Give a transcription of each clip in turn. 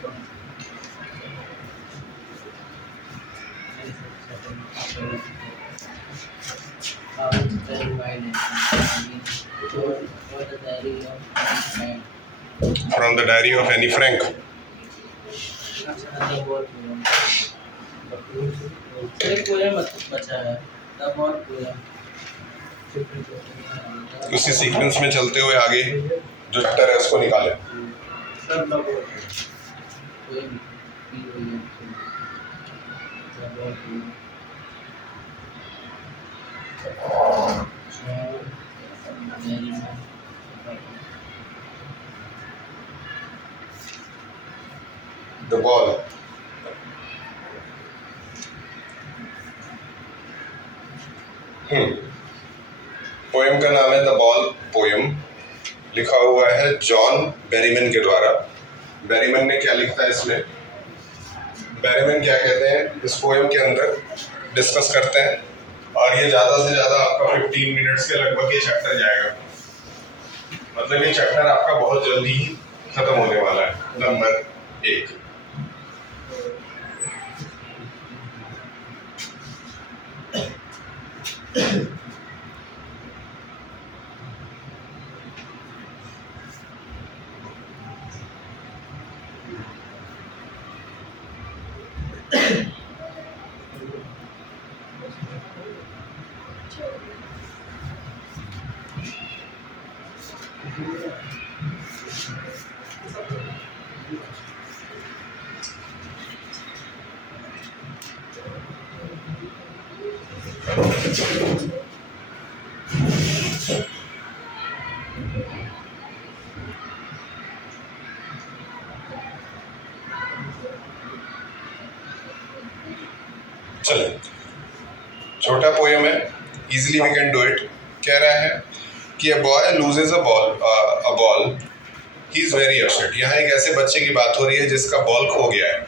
From the diary of Anne Frank. उसी sequence में चलते हुए आगे जो चैप्टर है उसको निकालें। The ball. पोएम का नाम है द बॉल पोएम। लिखा हुआ है जॉन बेरीमैन के द्वारा। बेरीमैन ने क्या लिखता है इसमें, बेरीमैन क्या कहते हैं इस पोएम के अंदर डिस्कस करते हैं, और ये ज़्यादा से ज़्यादा आपका 15 मिनट्स के लगभग ये चैप्टर जाएगा। मतलब ये चैप्टर आपका बहुत जल्दी ही खत्म होने वाला है। नंबर 1। चले, छोटा पोएम है, easily we can do it. कह रहा है कि a boy loses a ball he is very upset. यहाँ एक ऐसे बच्चे की बात हो रही है जिसका बॉल खो गया है।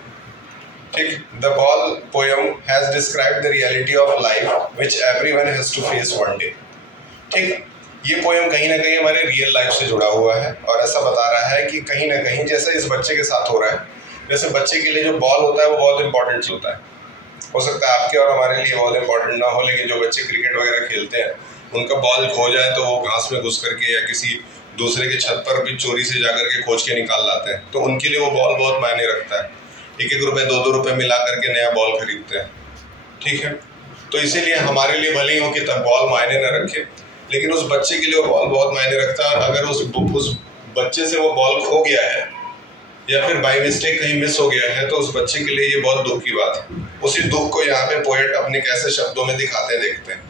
ठीक, the ball poem has described the reality of life which everyone has to face one day. ठीक, ये पोएम कहीं ना कहीं हमारे रियल लाइफ से जुड़ा हुआ है और ऐसा बता रहा है कि कहीं ना कहीं जैसा इस बच्चे के साथ हो रहा है, जैसे बच्चे के लिए जो बॉल होता है वो बहुत इंपॉर्टेंट होता है। हो सकता है आपके और हमारे लिए बहुत इंपॉर्टेंट ना हो, लेकिन जो बच्चे क्रिकेट वगैरह खेलते हैं उनका बॉल खो जाए तो वो घास में घुस करके या किसी दूसरे के छत पर भी चोरी से जाकर के खोज के निकाल लाते हैं, तो उनके लिए वो बॉल बहुत मायने रखता है। 1-1 रुपये 2-2 रुपये मिला करके नया बॉल खरीदते हैं। ठीक है, तो इसीलिए हमारे लिए भले ही हो कि तब बॉल मायने न रखे, लेकिन उस बच्चे के लिए वो बॉल बहुत मायने रखता है। और अगर उस बच्चे से वो बॉल खो गया है या फिर बाई मिस्टेक कहीं मिस हो गया है तो उस बच्चे के लिए ये बहुत दुख की बात है। उसी दुख को यहाँ पे पोएट अपने कैसे शब्दों में दिखाते देखते हैं।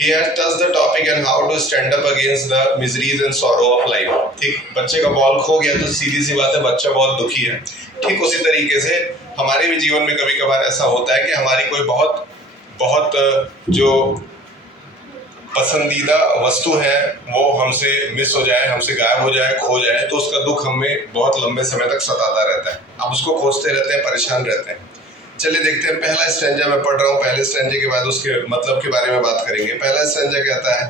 He has touched the topic and how to stand up against the miseries and sorrow of life। ठीक, बच्चे का बॉल खो गया तो सीधी सी बात है बच्चा बहुत दुखी है। ठीक उसी तरीके से हमारे भी जीवन में कभी कभार ऐसा होता है कि हमारी कोई बहुत बहुत जो पसंदीदा वस्तु है वो हमसे मिस हो जाए, हमसे गायब हो जाए, खो जाए, तो उसका दुख हमें बहुत लंबे समय तक सताता रहता है। अब उसको खोजते रहते हैं, परेशान रहते हैं। चलिए देखते हैं, पहला स्टैंजा मैं पढ़ रहा हूँ, पहले स्टैंजे के बाद उसके मतलब के बारे में बात करेंगे। पहला स्टैंजा कहता है,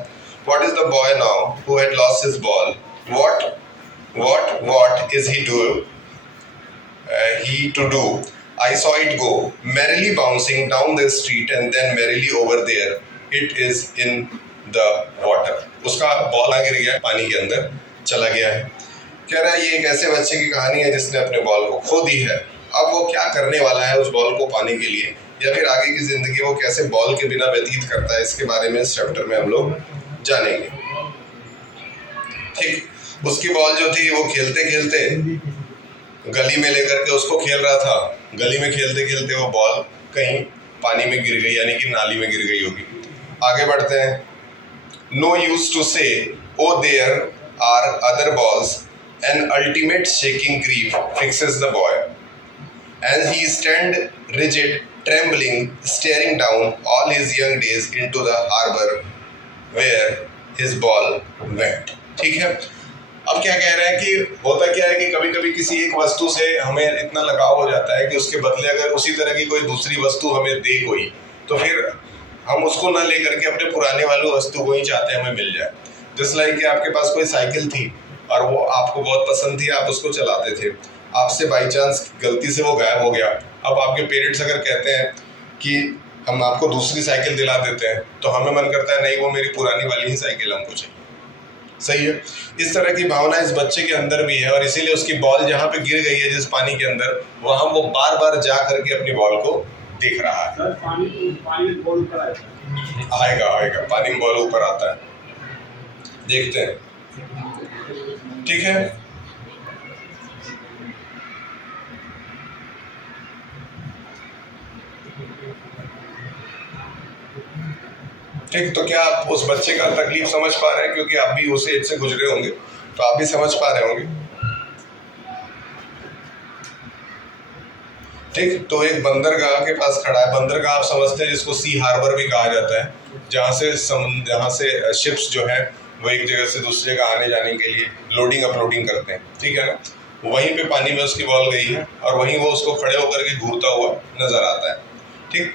what is the boy now who had lost his ball, what is he to do, I saw it go merrily bouncing down the street and then merrily over there it is in the water। उसका ball गिर गया, पानी के अंदर चला गया है। कह रहा है ये एक ऐसे बच्चे की कहानी है जिसने अपने बॉल को खो दी है। अब वो क्या करने वाला है उस बॉल को पाने के लिए, या फिर आगे की जिंदगी वो कैसे बॉल के बिना व्यतीत करता है, इसके बारे में इस चैप्टर में हम लोग जानेंगे। ठीक, उसकी बॉल जो थी वो खेलते खेलते गली में लेकर के उसको खेल रहा था। गली में खेलते खेलते वो बॉल कहीं पानी में गिर गई, यानी कि नाली में गिर गई होगी। आगे बढ़ते हैं। No use to say oh there are other balls, an ultimate shaking grief fixes the boy as he stand rigid, trembling, staring down all his young days into the harbor where his ball went। ठीक है, अब क्या कह रहे हैं कि होता क्या है कि कभी कभी किसी एक वस्तु से हमें इतना लगाव हो जाता है कि उसके बदले अगर उसी तरह की कोई दूसरी वस्तु हमें दे कोई, तो फिर हम उसको ना लेकर के अपने पुराने वाली वस्तु को ही चाहते हैं हमें मिल जाए। जिस लाइक कि आपके पास कोई साइकिल थी और वो आपको बहुत पसंद थी, आप उसको चलाते थे, आपसे बाई चांस गलती से वो गायब हो गया, अब आपके पेरेंट्स अगर कहते हैं कि हम आपको दूसरी साइकिल दिला देते हैं, तो हमें मन करता है नहीं, वो मेरी पुरानी वाली ही साइकिल हमको चाहिए। सही है। इस तरह की भावना इस बच्चे के अंदर भी है, और इसीलिए उसकी बॉल जहाँ पे गिर गई है जिस पानी के अंदर, वहां वो बार बार जा करके अपनी बॉल को देख रहा है। पानी बॉल ऊपर आएगा आएगा, पानी में बॉल ऊपर आता है, देखते हैं। ठीक है, ठीक। तो क्या आप उस बच्चे का तकलीफ समझ पा रहे हैं? क्योंकि आप भी उस एज से गुजरे होंगे, तो आप भी समझ पा रहे होंगे। ठीक। तो एक बंदरगाह के पास खड़ा है। बंदरगाह आप समझते हैं जिसको सी हार्बर भी कहा जाता है, जहाँ से शिप्स जो है वो एक जगह से दूसरी जगह आने जाने के लिए लोडिंग अपलोडिंग करते हैं। ठीक है ना। वहीं पे पानी में उसकी बॉल गई है, और वहीं वो उसको खड़े होकर के घूरता हुआ नजर आता है। ठीक।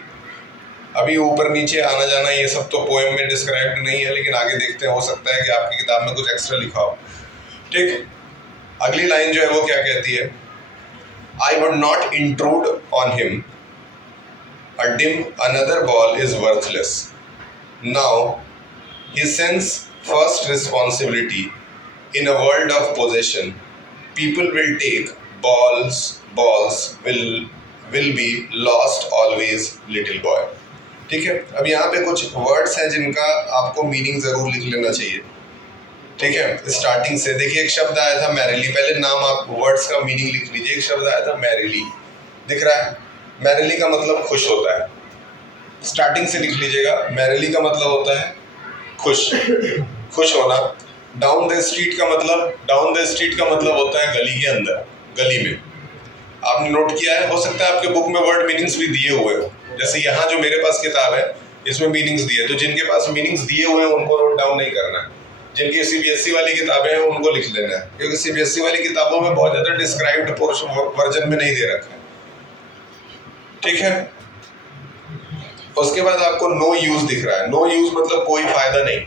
अभी ऊपर नीचे आना जाना ये सब तो पोएम में डिस्क्राइब्ड नहीं है, लेकिन आगे देखते हैं, हो सकता है कि आपकी किताब में कुछ एक्स्ट्रा लिखा हो। ठीक। अगली लाइन जो है वो क्या कहती है? I would not intrude on him. A dim another ball is worthless. Now he sense first responsibility in a world of possession. People will take balls will be lost always, little boy. ठीक है। अब यहाँ पे कुछ words हैं जिनका आपको meaning जरूर लिख लेना चाहिए। ठीक है। स्टार्टिंग से देखिए, एक शब्द आया था मैरिली, पहले नाम आप वर्ड्स का मीनिंग लिख लीजिए। एक शब्द आया था मैरिली, दिख रहा है? मैरिली का मतलब खुश होता है। स्टार्टिंग से लिख लीजिएगा, मैरिली का मतलब होता है खुश, खुश होना। डाउन द स्ट्रीट का मतलब होता है गली के अंदर, गली में। आपने नोट किया है? हो सकता है आपके बुक में वर्ड मीनिंग्स भी दिए हुए हो, जैसे यहाँ जो मेरे पास किताब है इसमें मीनिंग्स दिए, तो जिनके पास मीनिंग्स दिए हुए हैं उनको नोट डाउन नहीं करना है। जिनकी सीबीएसई वाली किताबें हैं उनको लिख लेना है, क्योंकि सीबीएसई वाली किताबों में बहुत ज्यादा डिस्क्राइब्ड पोर्शन वर्जन में नहीं दे रखा है। ठीक है। उसके बाद आपको नो यूज दिख रहा है। नो यूज मतलब कोई फायदा नहीं।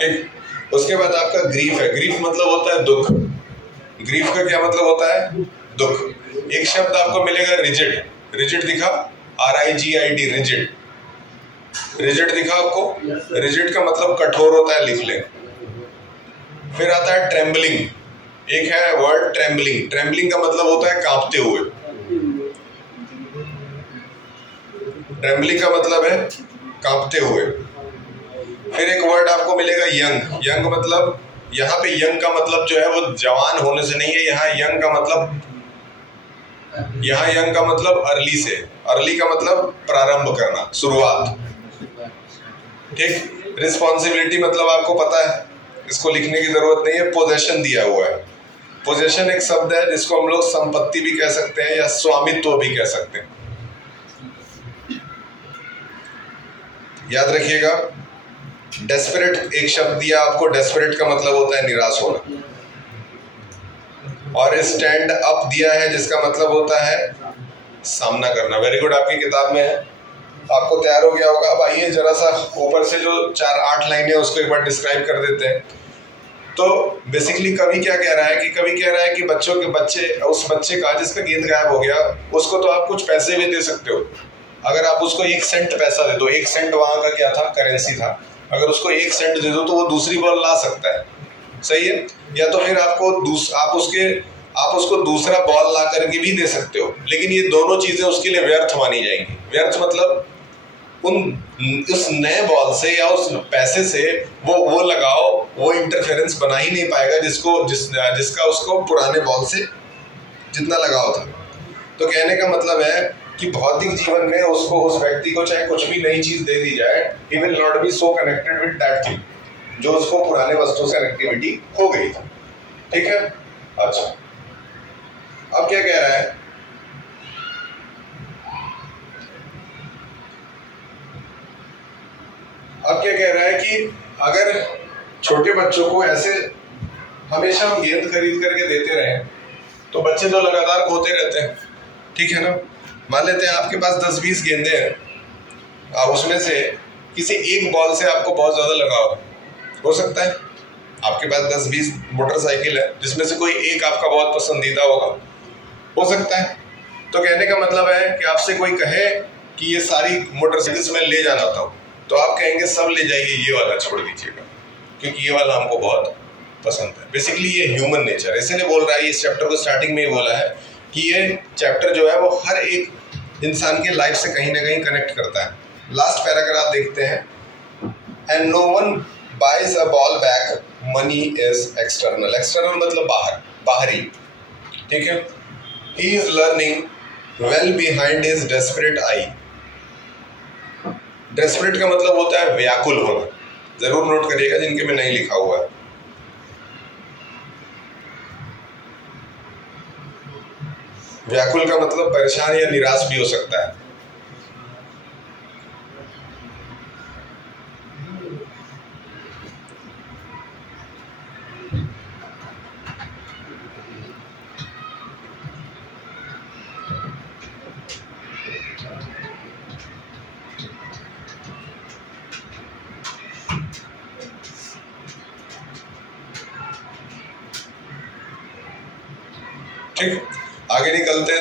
ठीक। उसके बाद आपका ग्रीफ है। ग्रीफ मतलब होता है दुख। ग्रीफ का क्या मतलब होता है? दुख। एक शब्द आपको मिलेगा रिजिड। रिजिड दिखा? RIGID, rigid. रिजिड दिखा आपको? रिजिड का मतलब कठोर होता है, लिख लें। फिर आता है ट्रेम्बलिंग। एक है वर्ड ट्रेम्बलिंग। ट्रेम्बलिंग का मतलब होता है कांपते हुए। ट्रेम्बलिंग का मतलब है कांपते हुए। फिर एक वर्ड आपको मिलेगा यंग। यंग मतलब, यहाँ पे यंग का मतलब जो है वो जवान होने से नहीं है, यहाँ यंग का मतलब अर्ली से। अर्ली का मतलब प्रारंभ करना, शुरुआत। ठीक। रिस्पॉन्सिबिलिटी मतलब आपको पता है, इसको लिखने की जरूरत नहीं है, पोजेशन दिया हुआ है। पोजेशन एक शब्द है जिसको हम लोग संपत्ति भी कह सकते हैं या स्वामित्व भी कह सकते हैं। याद रखिएगा। डेस्परेट एक शब्द दिया आपको। डेस्परेट का मतलब होता है निराश होना। और स्टैंड अप दिया है जिसका मतलब होता है सामना करना। वेरी गुड, आपकी किताब में है, आपको तैयार हो गया होगा। अब आइए जरा सा ऊपर से जो 4-8 लाइनें उसको एक बार डिस्क्राइब कर देते हैं। तो बेसिकली कवि क्या कह रहा है कि उस बच्चे का जिसका गेंद गायब हो गया, उसको तो आप कुछ पैसे भी दे सकते हो। अगर आप उसको 1 सेंट पैसा दे दो, 1 सेंट वहां का क्या था? करेंसी था। अगर उसको 1 सेंट दे दो तो वो दूसरी बॉल ला सकता है। सही है। या तो फिर आप उसको दूसरा बॉल ला करके भी दे सकते हो, लेकिन ये दोनों चीजें उसके लिए व्यर्थ मानी जाएंगी। व्यर्थ मतलब उस नए बॉल से या उस पैसे से वो लगाओ, वो इंटरफेरेंस बना ही नहीं पाएगा जिसका उसको पुराने बॉल से जितना लगाव था। तो कहने का मतलब है कि भौतिक जीवन में उसको, उस व्यक्ति को चाहे कुछ भी नई चीज दे दी जाए, he will not be so connected with that thing जो उसको पुराने वस्तु से कनेक्टिविटी हो गई थी। ठीक है। अच्छा, अब क्या कह रहा है? अब क्या कह रहा है कि अगर छोटे बच्चों को ऐसे हमेशा हम गेंद खरीद करके देते रहें तो बच्चे तो लगातार खोते रहते हैं, ठीक है ना। मान लेते हैं आपके पास 10-20 गेंदे हैं, अब उसमें से किसी एक बॉल से आपको बहुत ज़्यादा लगाव हो सकता है। आपके पास 10-20 मोटरसाइकिल है जिसमें से कोई एक आपका बहुत पसंदीदा होगा, हो सकता है। तो कहने का मतलब है कि आपसे कोई कहे कि ये सारी मोटरसाइकिल्स मैं ले जाना था, तो आप कहेंगे सब ले जाइए, ये वाला छोड़ दीजिएगा क्योंकि ये वाला हमको बहुत पसंद है। बेसिकली ये ह्यूमन नेचर, इसीलिए बोल रहा है इस चैप्टर को स्टार्टिंग में ही बोला है कि ये चैप्टर जो है वो हर एक इंसान के लाइफ से कहीं ना कहीं कनेक्ट करता है। लास्ट पैराग्राफ देखते हैं, and no one buys a ball back, money is external. External मतलब बाहर, बाहरी, ठीक है। He is learning well behind his desperate eye. Desperate का मतलब होता है व्याकुल होना, जरूर नोट करिएगा जिनके में नहीं लिखा हुआ है। व्याकुल का मतलब परेशान या निराश भी हो सकता है। ठीक, आगे निकलते हैं।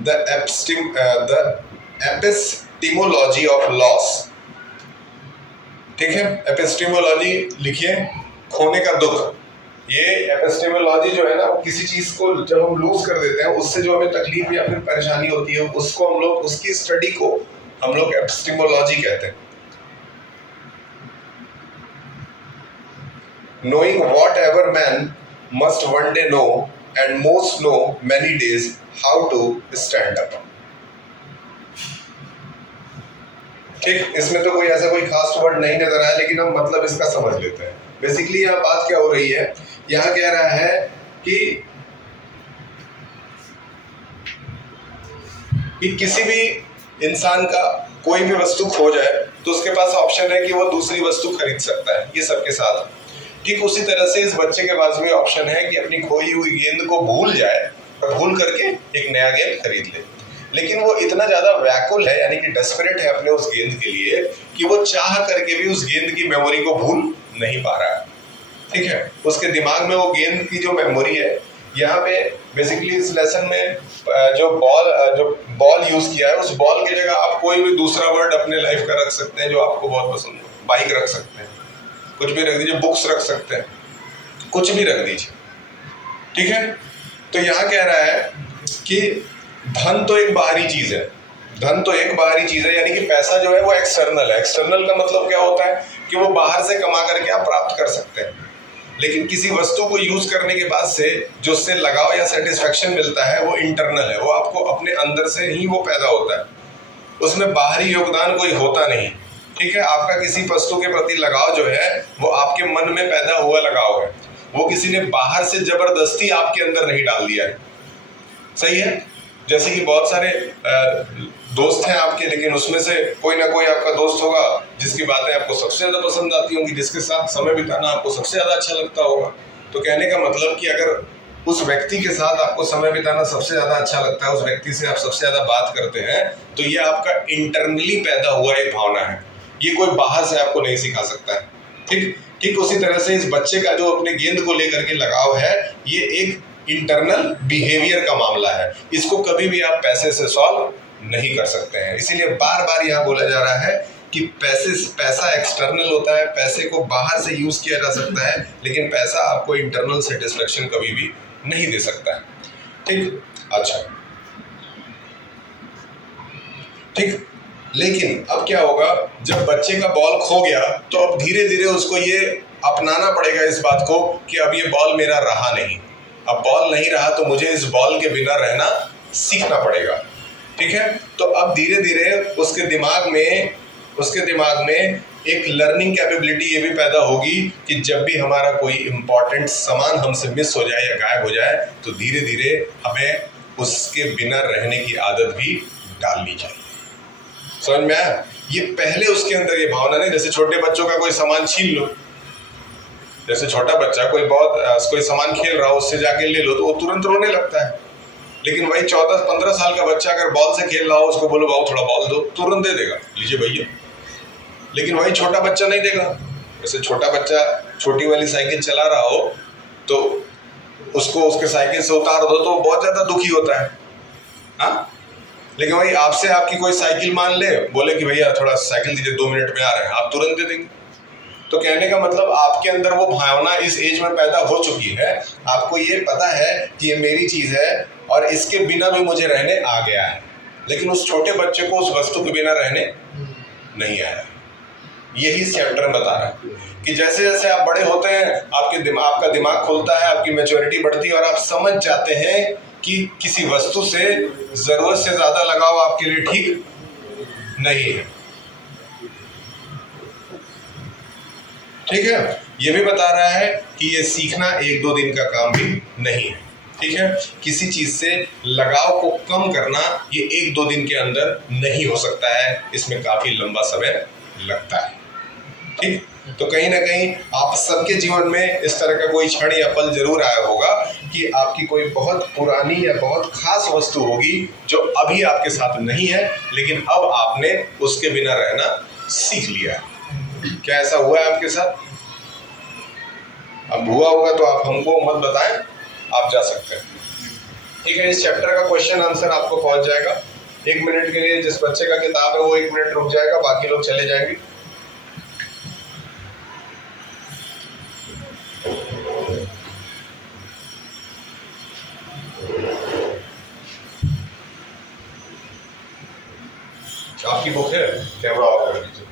द एपिस्टीमोलॉजी ऑफ लॉस, ठीक है। एपिस्टीमोलॉजी लिखिए, खोने का दुख। ये एपिस्टीमोलॉजी जो है ना, किसी चीज को जब हम लूज कर देते हैं, उससे जो हमें तकलीफ या फिर परेशानी होती है, उसको हम लोग, उसकी स्टडी को हम लोग एपिस्टीमोलॉजी कहते हैं। Knowing whatever man must one day know and most know many days how to stand up. ठीक, इसमें तो कोई ऐसा कोई खास वर्ड नहीं नजर आया, लेकिन हम मतलब इसका समझ लेते हैं। बेसिकली यहाँ बात क्या हो रही है, यहाँ कह रहा है कि किसी भी इंसान का कोई भी वस्तु खो जाए तो उसके पास ऑप्शन है कि वो दूसरी वस्तु खरीद सकता है, ये सबके साथ। ठीक उसी तरह से इस बच्चे के पास भी ऑप्शन है कि अपनी खोई हुई गेंद को भूल जाए और भूल करके एक नया गेंद खरीद ले। लेकिन वो इतना ज्यादा व्याकुल है, यानी कि डेस्परेट है अपने उस गेंद के लिए, कि वो चाह करके भी उस गेंद की मेमोरी को भूल नहीं पा रहा है, ठीक है। उसके दिमाग में वो गेंद की जो मेमोरी है, यहाँ पे बेसिकली इस लेसन में जो बॉल यूज किया है, उस बॉल की जगह आप कोई भी दूसरा वर्ड अपने लाइफ का रख सकते हैं जो आपको बहुत पसंद हो। बाइक रख सकते हैं, कुछ भी रख दीजिए, बुक्स रख सकते हैं, कुछ भी रख दीजिए, ठीक है। तो यहाँ कह रहा है कि धन तो एक बाहरी चीज है, धन तो एक बाहरी चीज है, यानी कि पैसा जो है वो एक्सटर्नल है। एक्सटर्नल का मतलब क्या होता है कि वो बाहर से कमा करके आप प्राप्त कर सकते हैं, लेकिन किसी वस्तु को यूज करने के बाद से जो उससे लगाव या सेटिस्फेक्शन मिलता है वो इंटरनल है, वो आपको अपने अंदर से ही वो पैदा होता है, उसमें बाहरी योगदान कोई होता नहीं, ठीक है। आपका किसी वस्तु के प्रति लगाव जो है वो आपके मन में पैदा हुआ लगाव है, वो किसी ने बाहर से जबरदस्ती आपके अंदर नहीं डाल दिया है, सही है। जैसे कि बहुत सारे दोस्त हैं आपके, लेकिन उसमें से कोई ना कोई आपका दोस्त होगा जिसकी बातें आपको सबसे ज्यादा पसंद आती होंगी, जिसके साथ समय बिताना आपको सबसे ज्यादा अच्छा लगता होगा। तो कहने का मतलब कि अगर उस व्यक्ति के साथ आपको समय बिताना सबसे ज्यादा अच्छा लगता है, उस व्यक्ति से आप सबसे ज्यादा बात करते हैं, तो ये आपका इंटरनली पैदा हुआ एक भावना है, ये कोई बाहर से आपको नहीं सिखा सकता है, ठीक उसी तरह से इस बच्चे का जो अपने गेंद को लेकर के लगाव है, ये एक इंटरनल बिहेवियर का मामला है, इसको कभी भी आप पैसे से सॉल्व नहीं कर सकते हैं। इसीलिए बार बार यहाँ बोला जा रहा है कि पैसा एक्सटर्नल होता है, पैसे को बाहर से यूज किया जा सकता है, लेकिन पैसा आपको इंटरनल सेटिस्फेक्शन कभी भी नहीं दे सकता है, ठीक। अच्छा, ठीक, लेकिन अब क्या होगा, जब बच्चे का बॉल खो गया तो अब धीरे धीरे उसको ये अपनाना पड़ेगा इस बात को कि अब ये बॉल मेरा रहा नहीं, अब बॉल नहीं रहा तो मुझे इस बॉल के बिना रहना सीखना पड़ेगा, ठीक है। तो अब धीरे धीरे उसके दिमाग में एक लर्निंग कैपेबिलिटी ये भी पैदा होगी कि जब भी हमारा कोई इंपॉर्टेंट सामान हमसे मिस हो जाए या गायब हो जाए तो धीरे धीरे हमें उसके बिना रहने की आदत भी डालनी चाहिए। समझ में आया? ये पहले उसके अंदर ये भावना नहीं, जैसे छोटे बच्चों का कोई सामान छीन लो, जैसे छोटा बच्चा कोई सामान खेल रहा हो उससे जाके ले लो तो वो तुरंत रोने लगता है। लेकिन वही 14-15 साल का बच्चा अगर बॉल से खेल रहा हो, उसको बोलो बाबू थोड़ा बॉल दो, तुरंत दे देगा, लीजिए भैया। लेकिन वही छोटा बच्चा नहीं देगा। जैसे छोटा बच्चा छोटी वाली साइकिल चला रहा हो तो उसको उसके साइकिल से उतार दो तो बहुत ज्यादा दुखी होता है, हाँ। लेकिन वही आपसे आपकी कोई साइकिल मान ले, बोले कि भैया थोड़ा साइकिल दीजिए, 2 मिनट में आ रहे हैं, आप तुरंत दे देंगे। तो कहने का मतलब आपके अंदर वो भावना इस एज में पैदा हो चुकी है, आपको ये पता है कि ये मेरी चीज है और इसके बिना भी मुझे रहने आ गया है। लेकिन उस छोटे बच्चे को उस वस्तु के बिना रहने नहीं आया। यही इस चैप्टर में बता रहा है कि जैसे जैसे आप बड़े होते हैं आपका दिमाग खुलता है, आपकी मैच्योरिटी बढ़ती है और आप समझ जाते हैं कि किसी वस्तु से जरूरत से ज्यादा लगाव आपके लिए ठीक नहीं है। ठीक है, ये भी बता रहा है कि ये सीखना 1-2 दिन का काम भी नहीं है। ठीक है, किसी चीज से लगाव को कम करना ये 1-2 दिन के अंदर नहीं हो सकता है, इसमें काफी लंबा समय लगता है। ठीक, तो कहीं ना कहीं आप सबके जीवन में इस तरह का कोई क्षण या पल जरूर आया होगा कि आपकी कोई बहुत पुरानी या बहुत खास वस्तु होगी जो अभी आपके साथ नहीं है, लेकिन अब आपने उसके बिना रहना सीख लिया है। क्या ऐसा हुआ है आपके साथ? अब हुआ होगा तो आप हमको मत बताएं, आप जा सकते हैं। ठीक है, इस चैप्टर का क्वेश्चन आंसर आपको पहुंच जाएगा। 1 मिनट के लिए जिस बच्चे का किताब है वो 1 मिनट रुक जाएगा, बाकी लोग चले जाएंगे। आपकी बुक है, कैमरा ऑफ कर दीजिए।